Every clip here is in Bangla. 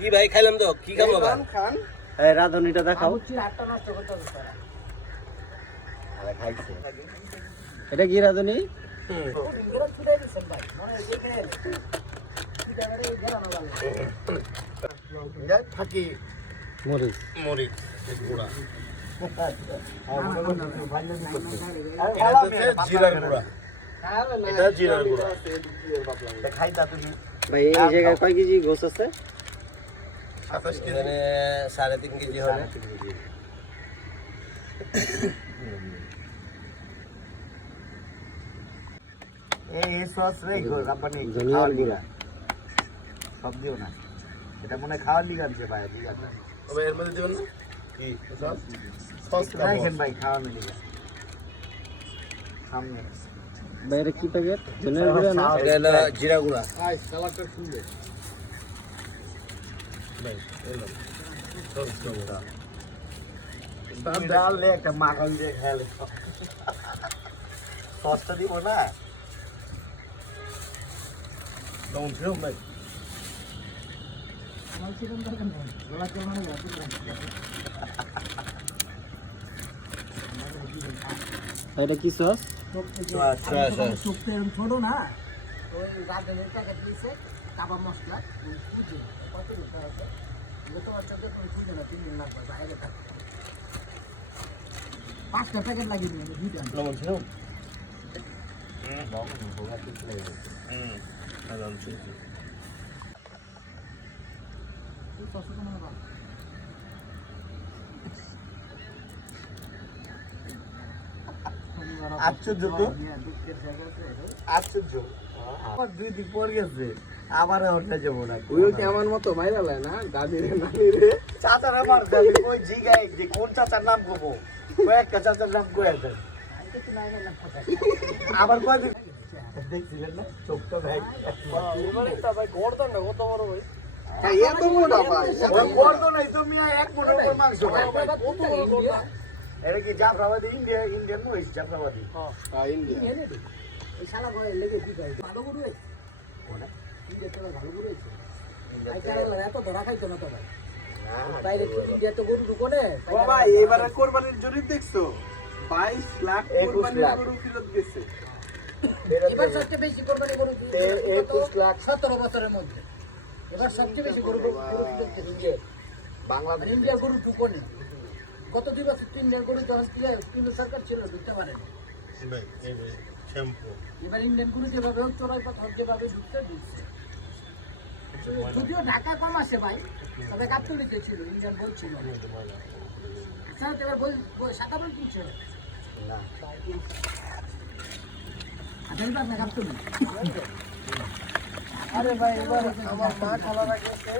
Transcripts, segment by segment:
কি ভাই খাইলাম তো কি খাবো খান এই রাঁধুনিটা দেখাও। এটা কি রাঁধুনি? থাকি মরিচ। মরিচ গুঁড়া, জিরার গুঁড়া, এটা জিরার গুঁড়া। খাইতা তুমি ভাই এই জায়গায় কয় কেজি গোস আছে? 27 কেজি, 3.5 কেজি হবে। এই সস রে রাব্বানি ধনিয়ার গুঁড়া। সব দিও না, এটা মনে হয় খাওয়ার লিগে আনছে ভাই। তবে এর মধ্যে দিবেন না কি সস? সস রাখেন ভাই খাওয়ানোর লিগে। সামনে ভাই এটা কি প্যাকেট? ধনিয়ার গুঁড়া না? এটা হলো জিরা গুঁড়া। কালারটা সুন্দর ভাই। এলো সস গুঁড়া, ডাল লে একটা মাখন দিয়ে খেলে। সসটা দিব না দম ছিল ভাই। এটা কি সস? ছোট না ওই রাঁধুনির প্যাকেট দিয়েছে কাবাব মশলা বুঝে কত লিটার আছে গত বছর যখন খুঁজে না 3 দিন লাগবে বাইরে থাকে 5টা প্যাকেট লাগিয়ে দিন দুইটা লবণ ছিল লবণ ভোগা ঠিক লাগে। লবণ ছিল আশ্চর্য তো, আশ্চর্য। আমার 2 দিন পর গেছে আবার ওটা যাবো না। ওই কি আমার মতো মাইরা লাই না দাদি রে নানি রে চাচার আমার দাদি ওই জিগায় যে কোন চাচার নাম কবো, কয়েকটা চাচার নাম কয়ে দেন। আবার কয়দিন দেখছিলেন না চোখটা ভাই, ভাই গর্দন না কত বড় ভাই এত মোটা ভাই, গর্দন নাই তো মিয়া 1 মণ উপর মাংস ভাই। কত বড় গর্দন এটা কি জাফরাবাদী ইন্ডিয়ান মহিষ জাফরাবাদী? হ্যাঁ ইন্ডিয়া এই শালা গয় লেগে কি ভাই ভালো গরু আছে ইন্ডিয়া তো ভালো গরু আছে আই কারণ এত ধরা খাইতো না তো ভাই বাইরে ইন্ডিয়া তো গরু ঢুকোনে ও ভাই এবারে কোরবানির জন্য দেখছো 22 লাখ কোরবানির গরু ফেরত গেছে। এবার সবচেয়ে বেশি কোরবানি গরু 21 লাখ 17 বছরের মধ্যে এবার সবচেয়ে বেশি গরু ইন্ডিয়া বাংলাদেশ। ইন্ডিয়ার গরু ঢুকোনে গত 2 বছর ইন্ডিয়ার গরু যখন কেন্দ্র সরকার ছিল ঢুকতে পারে না এবার ইন্ডিয়ান গরু যেভাবে চোরাই পথ যেভাবে ঢুকছে যদিও ঢাকা কম আসে ভাই তবে গাবতলিতে ছিল ইন্ডিয়ান বলছিল আচ্ছা এবার বল 57 কিনছে না আঠাইবার না গাবতলি আরে ভাই এবার আমার মা খালা রাখছে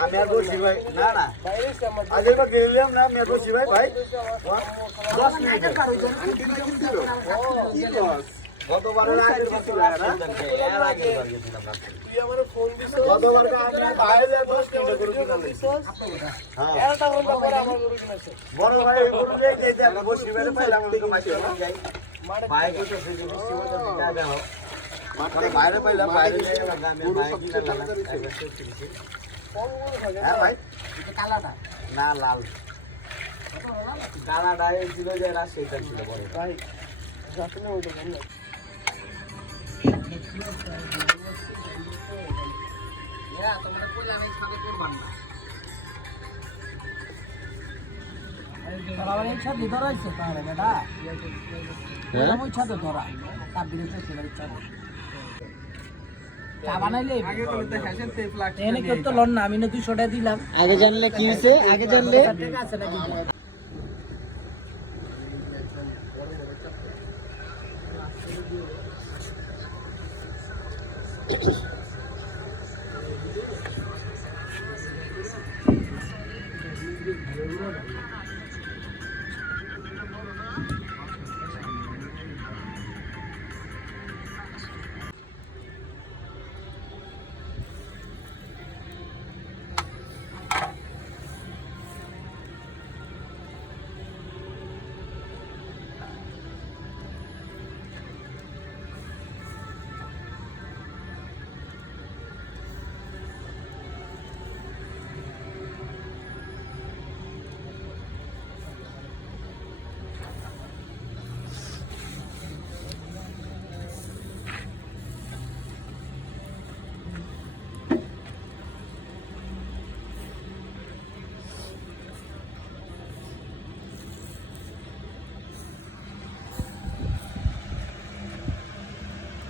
আমি আর বলছি ভাই না না বাইরে আমার আগে বা গেলাম না, আমি আর বলছি ভাই ভাই 10 মিনিট কি কস গতবারের আগে ছিল না, এর আগে এবার গেছিলাম না। তুই আমারে ফোন দিছস গতবার আমি বাইরে 10 মিনিট করে দিছস হ্যাঁ এটা কোন পরে আমার গরু কিনেছে বড় ভাই গরু নিয়ে যাইতে আমরা বসি ভাই পাইলাম তো মাসে যাই মারে ভাই কত ফেজি বসি ওটা দিতে দাও মানে বাইরে পাইলাম, বাইরে নিয়ে গেলাম আমি ভাই দিলাম হ্যাঁ ভাই কালাটা না লাল কালাটা এই ছিল যে রাজশাহীটা ছিল বড় ভাই আসলে ওটা বল না এরা তোমরা কইলা নাই সাথে করবান না আরে এই ছাদে ধরাইছে তাহলে বেটা হ্যাঁ ওই ছাদে ধরা তার বিরুদ্ধে ছিল ইচ্ছা চা বানাইলে আগে তো দেখাছেন তে ফ্ল্যাট এনে কেউ তো লন না আমি না 200 টাকা দিলাম আগে জানলে কি হইছে? আগে জানলে টাকা আছে নাকি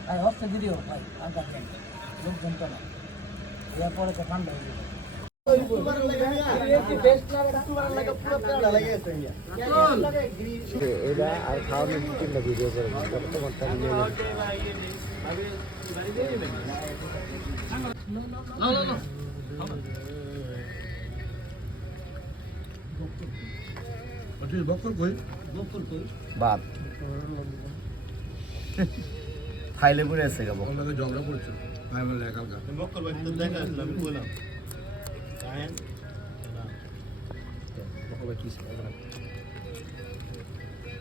ভাই হচ্ছে ভিডিও ভাই আগার কেন লোকজন তো না এরপরে তো ঠান্ডা হয়ে যাবে এটা আর খাওয়ানোর তিনটা ভিডিও করে তোমার বাপ ফাইলে পড়ে আছে গা ঝগড়া করেছো ভাই বলে একালকা বক্কর ভাই তো দেখা আসলে আমি কইলাম